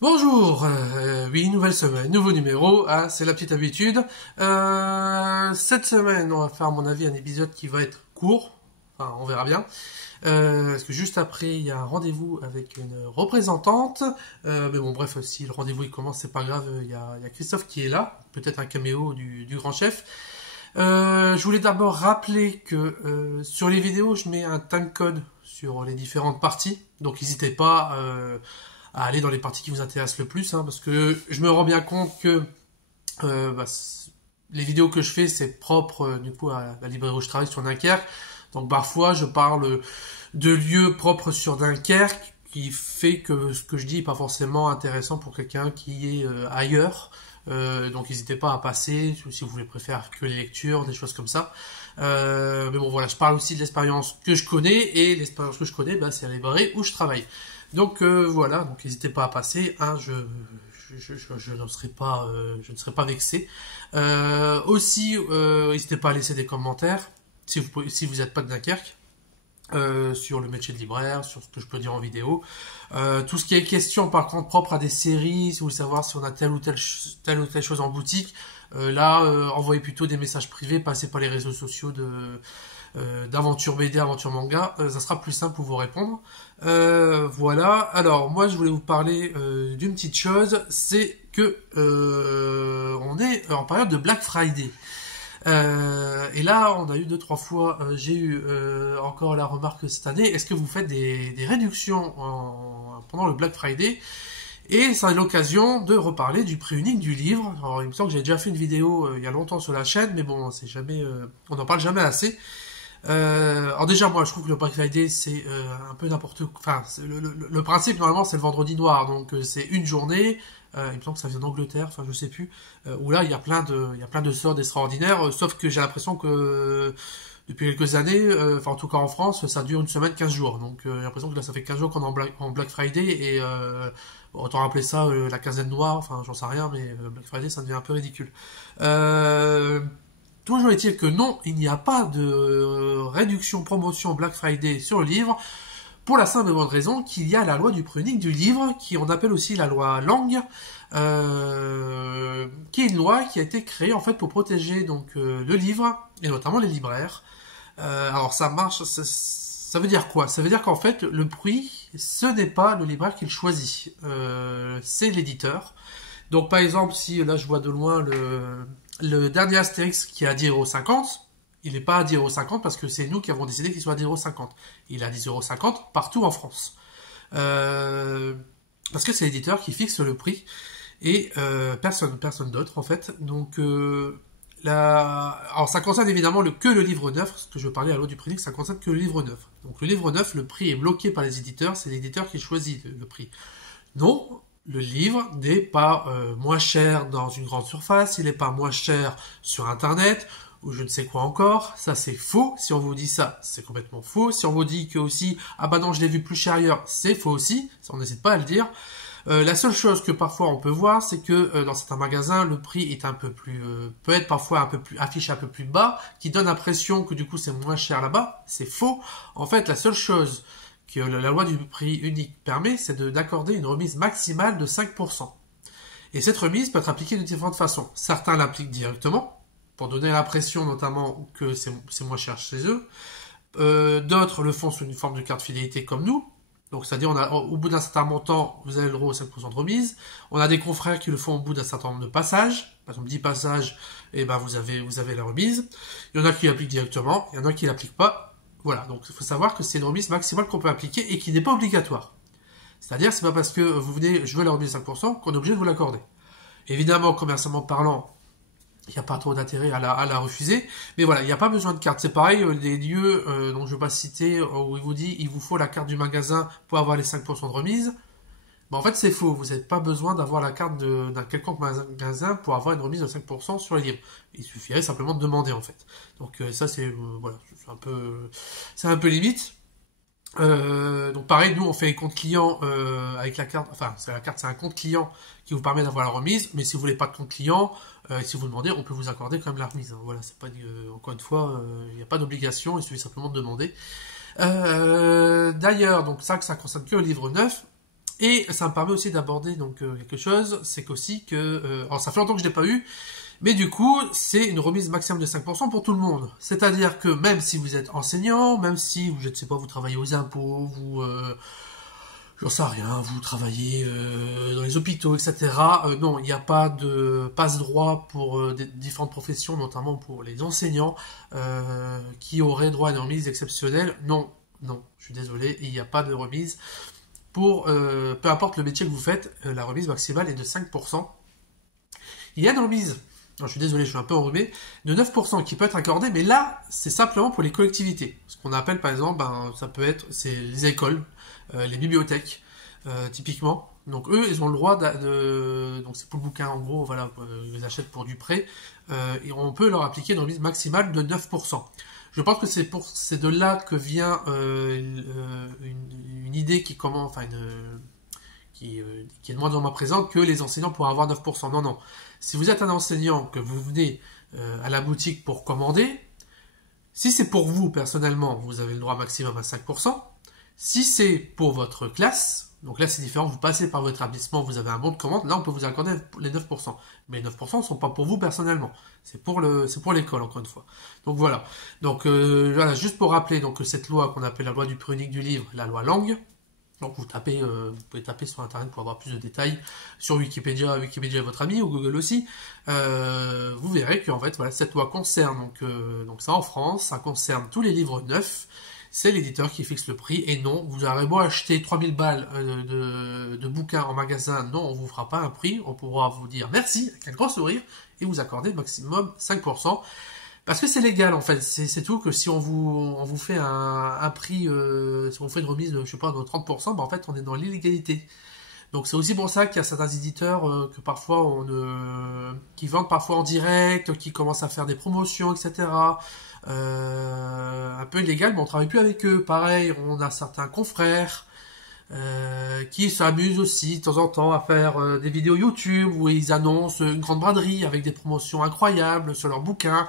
Bonjour, oui, nouvelle semaine, nouveau numéro, c'est la petite habitude. Cette semaine, on va faire à mon avis un épisode qui va être court, enfin on verra bien, parce que juste après, il y a un rendez-vous avec une représentante, mais bon bref, si le rendez-vous il commence, c'est pas grave, il y a Christophe qui est là, peut-être un caméo du grand chef. Je voulais d'abord rappeler que sur les vidéos, je mets un timecode sur les différentes parties, donc n'hésitez pas à aller dans les parties qui vous intéressent le plus, parce que je me rends bien compte que les vidéos que je fais, c'est propre du coup à la librairie où je travaille sur Dunkerque, donc parfois je parle de lieux propres sur Dunkerque, qui fait que ce que je dis n'est pas forcément intéressant pour quelqu'un qui est ailleurs. Donc n'hésitez pas à passer si vous voulez préférer que les lectures, des choses comme ça. Mais bon voilà, je parle aussi de l'expérience que je connais, et l'expérience que je connais, c'est la librairie où je travaille. Donc voilà, donc n'hésitez pas à passer, je ne serai pas vexé. Aussi, n'hésitez pas à laisser des commentaires si vous n'êtes pas de Dunkerque. Sur le métier de libraire, sur ce que je peux dire en vidéo. Tout ce qui est question par contre propre à des séries, si vous voulez savoir si on a telle ou telle chose en boutique, envoyez plutôt des messages privés, passez par les réseaux sociaux d'Aventure BD, Aventure Manga, ça sera plus simple pour vous répondre. Voilà, alors moi je voulais vous parler d'une petite chose, c'est que on est en période de Black Friday. Et là, on a eu 2-3 fois, j'ai eu encore la remarque cette année, est-ce que vous faites des réductions pendant le Black Friday? Et ça a l'occasion de reparler du prix unique du livre. Alors, il me semble que j'ai déjà fait une vidéo il y a longtemps sur la chaîne, mais bon, c'est jamais, on n'en parle jamais assez. Alors déjà, moi, je trouve que le Black Friday, c'est un peu n'importe quoi. Enfin, le principe, normalement, c'est le vendredi noir. Donc, c'est une journée. Il me semble que ça vient d'Angleterre, enfin, je sais plus. Où là, il y a plein de soldes extraordinaires. Sauf que j'ai l'impression que depuis quelques années, enfin, en tout cas en France, ça dure une semaine, 15 jours. Donc, j'ai l'impression que là, ça fait 15 jours qu'on est en Black Friday. Et autant rappeler ça la quinzaine noire. Enfin, j'en sais rien, mais Black Friday, ça devient un peu ridicule. Toujours est-il que non, il n'y a pas de réduction, promotion Black Friday sur le livre, pour la simple et bonne raison qu'il y a la loi du prix unique du livre, qui on appelle aussi la loi Lang, qui est une loi qui a été créée en fait pour protéger donc le livre, et notamment les libraires. Alors ça marche, ça veut dire quoi? Ça veut dire qu'en fait, le prix, ce n'est pas le libraire qui le choisit, c'est l'éditeur. Donc par exemple, si là je vois de loin le dernier Astérix qui est à 10,50€, il n'est pas à 10,50€ parce que c'est nous qui avons décidé qu'il soit à 10,50€. Il est à 10,50€ partout en France. Parce que c'est l'éditeur qui fixe le prix et personne d'autre en fait. Donc alors ça concerne évidemment que le livre neuf, parce que je parlais à l'eau du prix, ça concerne que le livre neuf. Donc le livre neuf, le prix est bloqué par les éditeurs, c'est l'éditeur qui choisit le prix. Non, le livre n'est pas moins cher dans une grande surface, il n'est pas moins cher sur Internet, ou je ne sais quoi encore. Ça, c'est faux. Si on vous dit ça, c'est complètement faux. Si on vous dit que aussi, ah bah non, je l'ai vu plus cher ailleurs, c'est faux aussi. Ça, on n'hésite pas à le dire. La seule chose que parfois on peut voir, c'est que dans certains magasins, le prix est un peu plus, peut être parfois un peu plus affiché un peu plus bas, qui donne l'impression que du coup c'est moins cher là-bas. C'est faux. En fait, la seule chose que la loi du prix unique permet, c'est d'accorder une remise maximale de 5%. Et cette remise peut être appliquée de différentes façons. Certains l'appliquent directement, pour donner l'impression notamment que c'est moins cher chez eux. D'autres le font sous une forme de carte fidélité comme nous. Donc c'est-à-dire au bout d'un certain montant, vous avez le droit aux 5% de remise. On a des confrères qui le font au bout d'un certain nombre de passages. Par exemple 10 passages, et vous avez la remise. Il y en a qui l'appliquent directement, il y en a qui l'appliquent pas. Voilà, donc il faut savoir que c'est une remise maximale qu'on peut appliquer et qui n'est pas obligatoire. C'est-à-dire, c'est pas parce que vous venez, je veux la remise de 5% qu'on est obligé de vous l'accorder. Évidemment, commercialement parlant, il n'y a pas trop d'intérêt à la refuser, mais voilà, il n'y a pas besoin de carte. C'est pareil, les lieux dont je ne vais pas citer, où il vous dit il vous faut la carte du magasin pour avoir les 5% de remise. En fait, c'est faux. Vous n'avez pas besoin d'avoir la carte d'un quelconque magasin pour avoir une remise de 5% sur les livres. Il suffirait simplement de demander, en fait. Donc ça, voilà, c'est un peu limite. Donc pareil, nous on fait les comptes clients avec la carte, enfin la carte c'est un compte client qui vous permet d'avoir la remise, mais si vous voulez pas de compte client, si vous demandez, on peut vous accorder quand même la remise. Voilà, c'est pas encore une fois, il n'y a pas d'obligation, il suffit simplement de demander. D'ailleurs, donc ça concerne que le livre neuf. Et ça me permet aussi d'aborder donc quelque chose, c'est qu'aussi que... alors ça fait longtemps que je l'ai pas eu, mais du coup, c'est une remise maximum de 5% pour tout le monde. C'est-à-dire que même si vous êtes enseignant, même si, je ne sais pas, vous travaillez aux impôts, vous... j'en sais rien, vous travaillez dans les hôpitaux, etc. Non, il n'y a pas de passe-droit pour des différentes professions, notamment pour les enseignants, qui auraient droit à une remise exceptionnelle. Non, non, je suis désolé, il n'y a pas de remise. Pour peu importe le métier que vous faites, la remise maximale est de 5%. Il y a une remise, alors, je suis désolé, je suis un peu enrhumé, de 9% qui peut être accordée, mais là, c'est simplement pour les collectivités. Ce qu'on appelle par exemple, ça peut être, c'est les écoles, les bibliothèques, typiquement. Donc eux, ils ont le droit donc c'est pour le bouquin en gros, voilà, ils les achètent pour du prêt, et on peut leur appliquer une remise maximale de 9%. Je pense que c'est de là que vient une idée qui commence, enfin qui est de moins en moins présente, que les enseignants pourraient avoir 9%. Non, non. Si vous êtes un enseignant, que vous venez à la boutique pour commander, si c'est pour vous personnellement, vous avez le droit maximum à 5%. Si c'est pour votre classe, donc là c'est différent, vous passez par votre établissement, vous avez un bon de commande, là on peut vous accorder les 9%. Mais les 9% ne sont pas pour vous personnellement, c'est pour l'école encore une fois. Donc voilà. Donc voilà, juste pour rappeler donc cette loi qu'on appelle la loi du prix unique du livre, la loi Langue. Donc vous pouvez taper sur internet pour avoir plus de détails sur Wikipédia est votre ami, ou Google aussi. Vous verrez qu'en fait voilà, cette loi concerne donc ça en France, ça concerne tous les livres neufs. C'est l'éditeur qui fixe le prix, et non, vous aurez beau acheter 3000 balles de bouquins en magasin, non, on vous fera pas un prix, on pourra vous dire merci avec un grand sourire et vous accorder maximum 5%. Parce que c'est légal en fait, c'est tout, que si on vous fait un prix, si on fait une remise de, je sais pas, de 30%, en fait on est dans l'illégalité. Donc c'est aussi pour ça qu'il y a certains éditeurs que parfois qui vendent parfois en direct, qui commencent à faire des promotions, etc. Un peu illégal, mais on travaille plus avec eux. Pareil, on a certains confrères qui s'amusent aussi de temps en temps à faire des vidéos YouTube où ils annoncent une grande braderie avec des promotions incroyables sur leurs bouquins.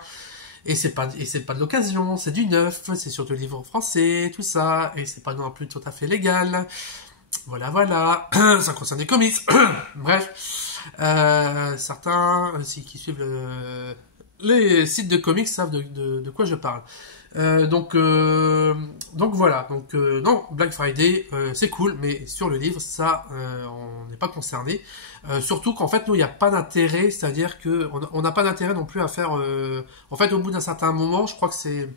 Et c'est pas de l'occasion, c'est du neuf, c'est sur des livres français, tout ça, et c'est pas non plus tout à fait légal. Voilà, voilà. Ça concerne les comics. Bref. Certains qui suivent les sites de comics savent de quoi je parle. Donc voilà. Donc non, Black Friday, c'est cool, mais sur le livre, ça, on n'est pas concerné. Surtout qu'en fait, nous, il n'y a pas d'intérêt, c'est-à-dire que on n'a pas d'intérêt non plus à faire. En fait, au bout d'un certain moment, je crois que c'est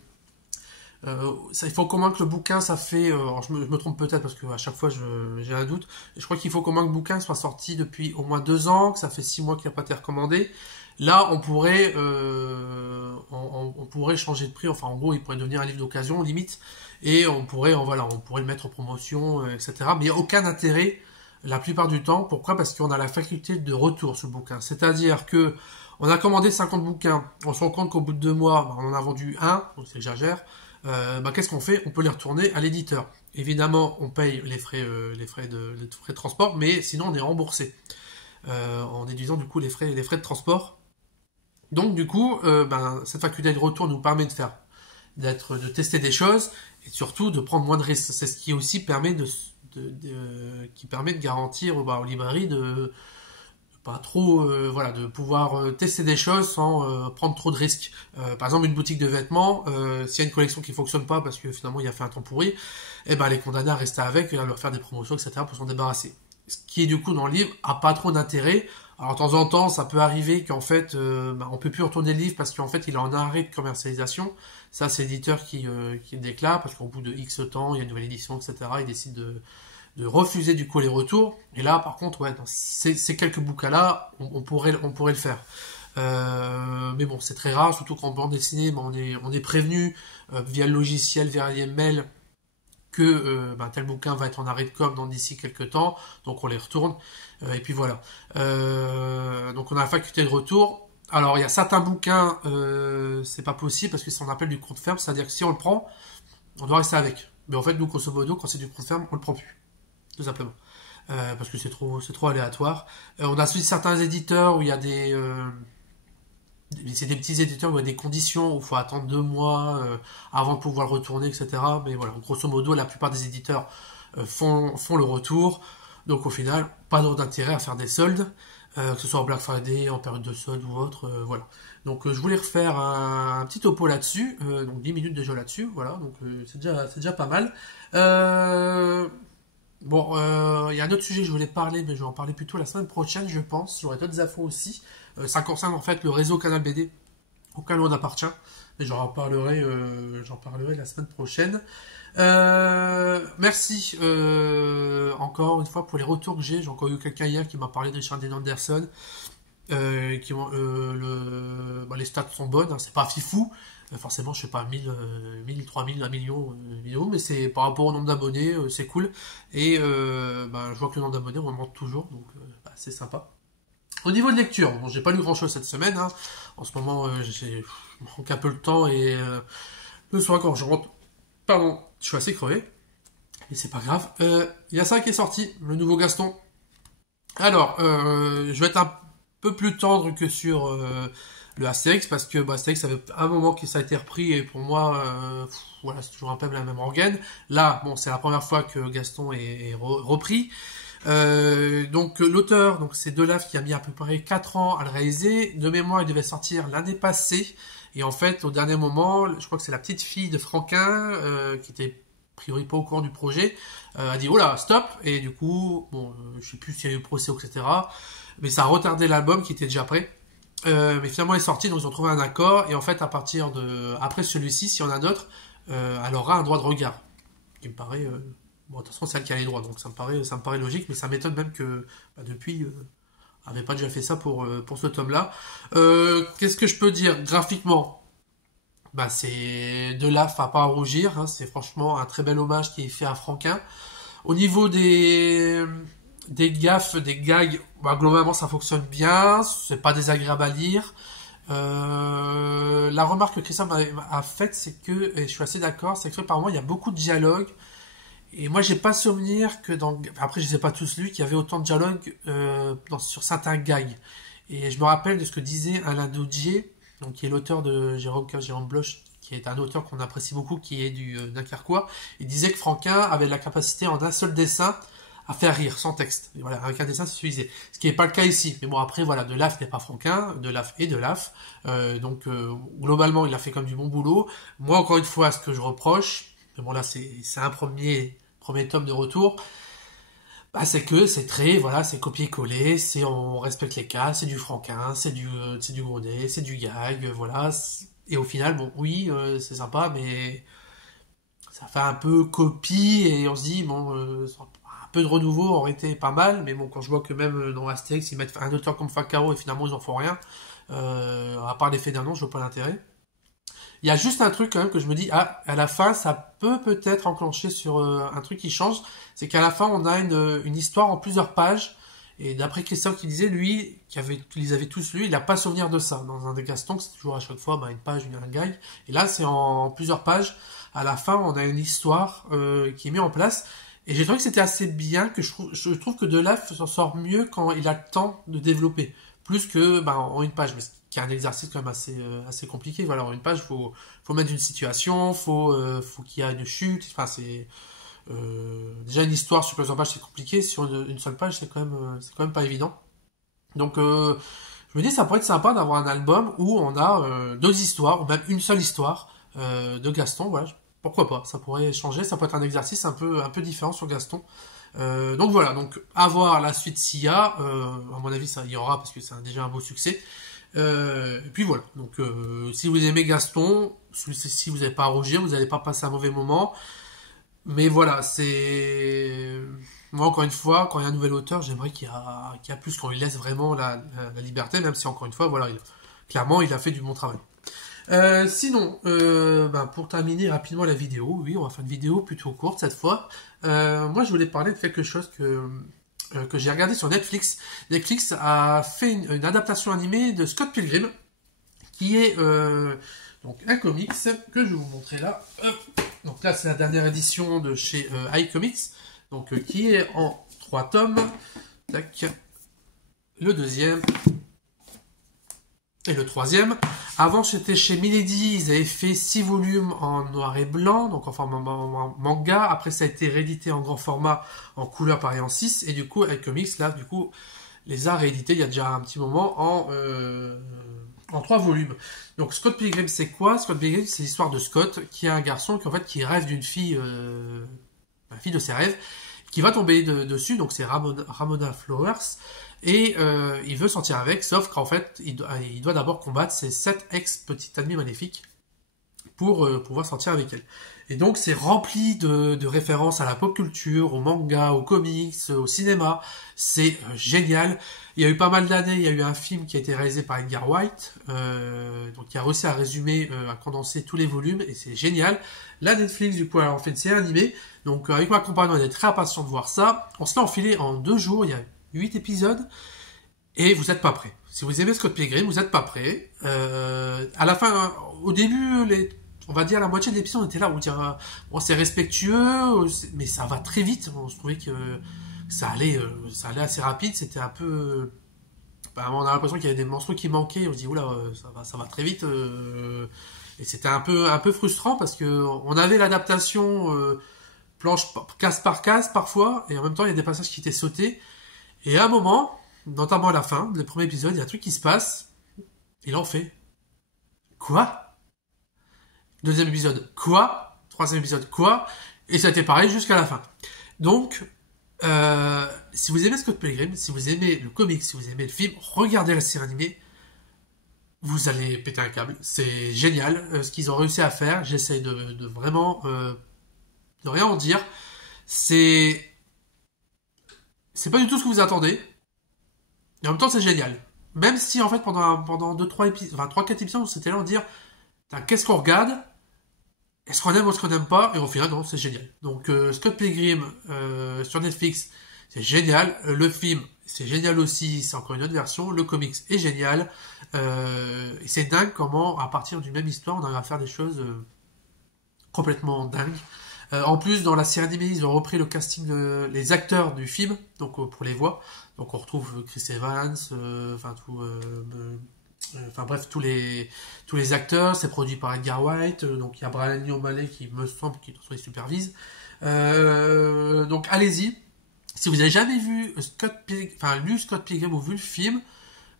il faut qu'au moins que le bouquin, ça fait... alors je me trompe peut-être parce qu'à chaque fois j'ai un doute. Je crois qu'il faut qu'au moins que le bouquin soit sorti depuis au moins 2 ans, que ça fait 6 mois qu'il n'a pas été recommandé. Là, on pourrait changer de prix. Enfin, en gros, il pourrait devenir un livre d'occasion, limite. Et on pourrait le mettre en promotion, etc. Mais il n'y a aucun intérêt la plupart du temps. Pourquoi ? Parce qu'on a la faculté de retour sur le bouquin. C'est-à-dire que on a commandé 50 bouquins. On se rend compte qu'au bout de 2 mois, on en a vendu un. Donc, j'exagère. Qu'est-ce qu'on fait ? On peut les retourner à l'éditeur. Évidemment, on paye les frais de transport, mais sinon on est remboursé en déduisant du coup les frais de transport. Donc du coup, cette faculté de retour nous permet de tester des choses et surtout de prendre moins de risques. C'est ce qui aussi permet de garantir aux librairies de pas trop, de pouvoir tester des choses sans prendre trop de risques. Par exemple, une boutique de vêtements, s'il y a une collection qui fonctionne pas parce que finalement il a fait un temps pourri, elle est condamnée à rester avec et à leur faire des promotions, etc. pour s'en débarrasser. Ce qui est du coup dans le livre a pas trop d'intérêt. Alors de temps en temps, ça peut arriver qu'en fait, on peut plus retourner le livre parce qu'en fait, il est en arrêt de commercialisation. Ça, c'est l'éditeur qui le déclare parce qu'au bout de X temps, il y a une nouvelle édition, etc. Il décide de refuser du coup les retours. Et là, par contre, dans ces quelques bouquins-là, on pourrait le faire. Mais bon, c'est très rare, surtout qu'en bande dessinée, on est prévenu via le logiciel, via les mails, que tel bouquin va être en arrêt de com d'ici quelques temps, donc on les retourne, et puis voilà. Donc on a la faculté de retour. Alors il y a certains bouquins, c'est pas possible parce que c'est ce qu'on appelle du compte ferme, c'est-à-dire que si on le prend, on doit rester avec. Mais en fait, nous, grosso modo, quand c'est du compte ferme, on le prend plus, tout simplement. Parce que c'est trop aléatoire. On a aussi certains éditeurs où il y a c'est des petits éditeurs où il y a des conditions où il faut attendre 2 mois avant de pouvoir le retourner, etc. Mais voilà, grosso modo, la plupart des éditeurs font le retour. Donc au final, pas d'intérêt à faire des soldes, que ce soit en Black Friday, en période de solde ou autre, voilà. Donc je voulais refaire un petit topo là-dessus, donc 10 minutes de jeu là-dessus, voilà, donc c'est déjà pas mal. Bon, il y a un autre sujet que je voulais parler, mais je vais en parler plutôt la semaine prochaine, je pense. J'aurai d'autres infos aussi. Ça concerne en fait le réseau Canal BD auquel on appartient. Et j'en parlerai la semaine prochaine. Merci encore une fois pour les retours que j'ai. J'ai encore eu quelqu'un hier qui m'a parlé de Richard Dean Anderson. Les stats sont bonnes, hein, c'est pas fifou. Forcément, je sais pas, 1000, 3000, 1 million vidéos, mais c'est par rapport au nombre d'abonnés, c'est cool. Et je vois que le nombre d'abonnés remonte toujours, donc c'est sympa. Au niveau de lecture, bon, j'ai pas lu grand chose cette semaine, hein. En ce moment, je manque un peu le temps et le soir quand je rentre, pardon, je suis assez crevé, mais c'est pas grave. Il y a ça qui est sorti, le nouveau Gaston. Alors, je vais être un peu plus tendre que sur le Astérix parce que Astérix, ça fait un moment que ça a été repris et pour moi, voilà, c'est toujours un peu la même rengaine. Là, bon, c'est la première fois que Gaston est repris. Donc l'auteur, donc c'est Delaf qui a mis à peu près 4 ans à le réaliser. De mémoire, il devait sortir l'année passée. Et en fait, au dernier moment, je crois que c'est la petite fille de Franquin, qui était a priori pas au courant du projet, a dit oh là, stop. Et du coup, bon, je sais plus s'il y a eu procès, etc. Mais ça a retardé l'album qui était déjà prêt. Mais finalement, il est sorti, donc ils ont trouvé un accord. Et en fait, après celui-ci, s'il y en a d'autres, elle aura un droit de regard. Qui me paraît... Bon, de toute façon, c'est elle qui a les droits, donc ça me paraît logique, mais ça m'étonne même que depuis, n'avait pas déjà fait ça pour ce tome-là. Qu'est-ce que je peux dire graphiquement? C'est de l'AF à pas à rougir, hein, c'est franchement un très bel hommage qui est fait à Franquin. Au niveau des gaffes, des gags, globalement ça fonctionne bien, c'est pas désagréable à lire. La remarque que Christophe a faite, c'est que, et je suis assez d'accord, c'est que par moment il y a beaucoup de dialogues. Et moi, j'ai pas souvenir que après, je les ai pas tous lus, qu'il y avait autant de dialogues sur certains gags. Et je me rappelle de ce que disait Alain Daudier, donc qui est l'auteur de Jérôme Bloch, qui est un auteur qu'on apprécie beaucoup, qui est du Dunkerquois. Il disait que Franquin avait la capacité en un seul dessin à faire rire, sans texte. Et voilà, avec un dessin, ça suffisait. Ce qui n'est pas le cas ici. Mais bon, après, voilà, Delaf n'est pas Franquin, Delaf est Delaf. Globalement, il a fait comme du bon boulot. Moi, encore une fois, ce que je reproche, mais bon là c'est un premier tome de retour, c'est que c'est très, voilà, c'est copier-coller, on respecte les cas, c'est du Franquin, c'est du Grondet, c'est du gag, voilà. Et au final, bon, oui, c'est sympa, mais ça fait un peu copie et on se dit, bon, un peu de renouveau aurait été pas mal, mais bon, quand je vois que même dans Astérix, ils mettent un auteur comme Facaro et finalement ils en font rien, à part l'effet d'annonce, je vois pas l'intérêt. Il y a juste un truc quand même que je me dis, à la fin, ça peut-être enclencher sur un truc qui change. C'est qu'à la fin, on a une histoire en plusieurs pages. Et d'après Christophe qui disait, lui, les avait tous lus, il n'a pas souvenir de ça. Dans un des Gaston, c'est toujours à chaque fois une page, un gag. Et là, c'est en plusieurs pages. À la fin, on a une histoire qui est mise en place. Et j'ai trouvé que c'était assez bien, que je trouve que Delaf s'en sort mieux quand il a le temps de développer. Plus que en une page. Mais qui est un exercice quand même assez compliqué. Voilà, en une page, faut mettre une situation, faut qu'il y ait une chute. Enfin, c'est déjà une histoire sur plusieurs pages, c'est compliqué. Sur une seule page, c'est quand même pas évident. Donc, je me dis, ça pourrait être sympa d'avoir un album où on a 2 histoires, ou même une seule histoire de Gaston. Voilà, pourquoi pas? Ça pourrait changer. Ça pourrait être un exercice un peu différent sur Gaston. Donc voilà, donc à voir la suite s'il y a, à mon avis ça y aura parce que c'est déjà un beau succès. Et puis voilà, donc si vous aimez Gaston, si vous n'avez pas à rougir, vous n'allez pas passer un mauvais moment. Mais voilà, moi encore une fois, quand il y a un nouvel auteur, j'aimerais qu'il y a plus, qu'on lui laisse vraiment la liberté, même si encore une fois, voilà, clairement il a fait du bon travail. Sinon, pour terminer rapidement la vidéo, oui, on va faire une vidéo plutôt courte cette fois. Moi, je voulais parler de quelque chose que j'ai regardé sur Netflix. Netflix a fait une adaptation animée de Scott Pilgrim, qui est donc un comics que je vais vous montrer là. Donc là, c'est la dernière édition de chez iComics, donc qui est en 3 tomes. Tac. Le deuxième. Et le troisième. Avant, c'était chez Milady, ils avaient fait 6 volumes en noir et blanc, donc en format manga. Après, ça a été réédité en grand format, en couleur, pareil, en 6. Et du coup, avec Comics, là, du coup, les a réédités il y a déjà un petit moment en 3 volumes. Donc, Scott Pilgrim, c'est quoi? Scott Pilgrim, c'est l'histoire de Scott, qui est un garçon qui rêve d'une fille, la fille de ses rêves, qui va tomber dessus, donc c'est Ramona Flowers. Et il veut sortir avec, sauf qu'en fait, il doit d'abord combattre ses 7 ex-petites amies maléfiques pour pouvoir sortir avec elle. Et donc, c'est rempli de références à la pop culture, au manga, aux comics, au cinéma. C'est génial. Il y a eu pas mal d'années, il y a eu un film qui a été réalisé par Edgar Wright, donc qui a réussi à résumer, à condenser tous les volumes, et c'est génial. Là, Netflix, du coup, a en fait une série animée. Donc, avec ma compagne, on est très impatients de voir ça. On se l'a enfilé en 2 jours, il y a 8 épisodes, et vous n'êtes pas prêts. Si vous aimez Scott Pilgrim, vous n'êtes pas prêts. À la fin, au début, on va dire la moitié de l'épisode, on était là, on dirait, bon, c'est respectueux, mais ça va très vite. On se trouvait que ça allait assez rapide. C'était un peu, on a l'impression qu'il y avait des morceaux qui manquaient. On se dit, oula, ça va très vite. Et c'était un peu frustrant parce que on avait l'adaptation planche case par case parfois, et en même temps, il y a des passages qui étaient sautés. Et à un moment, notamment à la fin, le premier épisode, il y a un truc qui se passe, il en fait. Quoi? Deuxième épisode, quoi? Troisième épisode, quoi? Et ça a été pareil jusqu'à la fin. Donc, si vous aimez Scott Pilgrim, si vous aimez le comic, si vous aimez le film, regardez la série animée, vous allez péter un câble. C'est génial ce qu'ils ont réussi à faire. J'essaie de vraiment de rien en dire. C'est pas du tout ce que vous attendez. Et en même temps, c'est génial. Même si, en fait, pendant 2-3 épisodes, enfin 3-4 épisodes, c'était là à dire, qu'est-ce qu'on regarde? Est-ce qu'on aime ou est-ce qu'on n'aime pas? Et au final, non, c'est génial. Donc, Scott Pilgrim sur Netflix, c'est génial. Le film, c'est génial aussi. C'est encore une autre version. Le comics est génial. Et c'est dingue comment, à partir d'une même histoire, on arrive à faire des choses complètement dingues. En plus, dans la série animée, ils ont repris le casting, les acteurs du film, donc pour les voix. Donc on retrouve Chris Evans, bref, tous les acteurs. C'est produit par Edgar Wright. Donc il y a Brian O'Malley qui me semble qui les supervise. Donc allez-y. Si vous n'avez jamais vu lu Scott Pilgrim ou vu le film,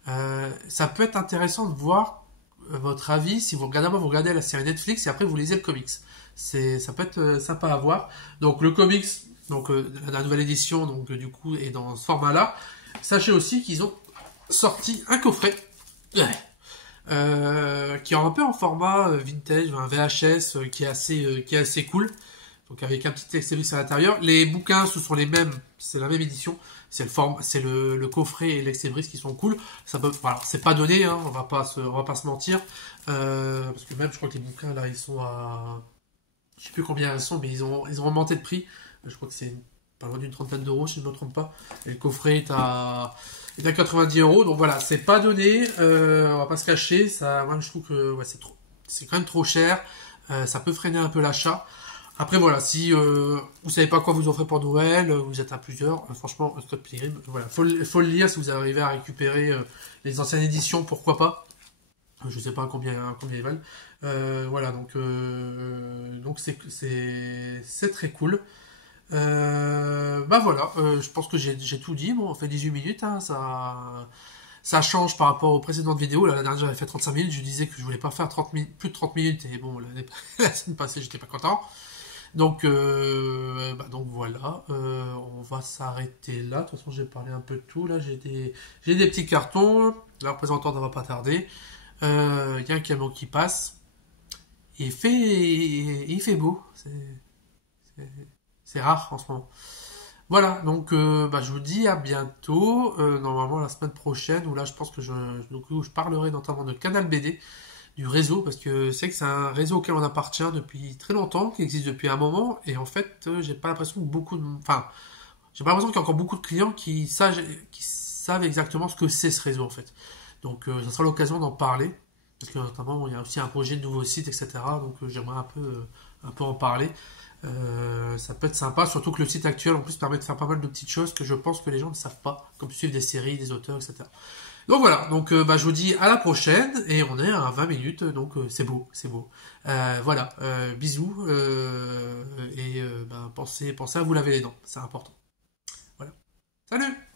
ça peut être intéressant de voir votre avis. Si vous regardez la série Netflix et après vous lisez le comics. Ça peut être sympa à voir. Donc le comics, donc la nouvelle édition, donc du coup est dans ce format-là. Sachez aussi qu'ils ont sorti un coffret qui est un peu en format vintage, un VHS qui est assez cool. Donc avec un petit texte à l'intérieur. Les bouquins, ce sont les mêmes, c'est la même édition. C'est le coffret et l'extébris qui sont cool. Voilà, c'est pas donné, hein, on va pas se mentir, parce que même je crois que les bouquins là ils sont à, je sais plus combien ils sont, mais ils ont augmenté de prix. Je crois que c'est pas loin d'une trentaine d'euros si je ne me trompe pas. Et le coffret est à 90 euros. Donc voilà, c'est pas donné. On va pas se cacher. Ça, moi je trouve que c'est quand même trop cher. Ça peut freiner un peu l'achat. Après voilà, si vous savez pas quoi vous offrir pour Noël, vous êtes à plusieurs, franchement, Scott Pilgrim, voilà, faut le lire si vous arrivez à récupérer les anciennes éditions, pourquoi pas. Je sais pas combien ils valent. Voilà, donc c'est très cool. Voilà, je pense que j'ai tout dit. Bon, on fait 18 minutes, hein, ça change par rapport aux précédentes vidéos. Là, la dernière, j'avais fait 35 minutes. Je disais que je voulais pas faire plus de 30 minutes. Et bon, la semaine passée, j'étais pas content. Donc voilà, on va s'arrêter là. De toute façon, j'ai parlé un peu de tout. Là, j'ai des petits cartons. La représentante ne va pas tarder. Il y a un camion qui passe. Il fait beau. C'est rare en ce moment. Voilà, donc je vous dis à bientôt. Normalement la semaine prochaine, où là je pense que je parlerai notamment de Canal BD, du réseau, parce que c'est un réseau auquel on appartient depuis très longtemps, qui existe depuis un moment, et en fait j'ai pas l'impression que j'ai pas l'impression qu'il y a encore beaucoup de clients qui savent exactement ce que c'est ce réseau en fait. Donc ça sera l'occasion d'en parler, parce que notamment il y a aussi un projet de nouveau site, etc. Donc j'aimerais un peu en parler. Ça peut être sympa, surtout que le site actuel en plus permet de faire pas mal de petites choses que je pense que les gens ne savent pas, comme suivre des séries, des auteurs, etc. Donc voilà, donc je vous dis à la prochaine, et on est à 20 minutes, donc c'est beau, c'est beau. Voilà, bisous, et pensez à vous laver les dents, c'est important. Voilà. Salut!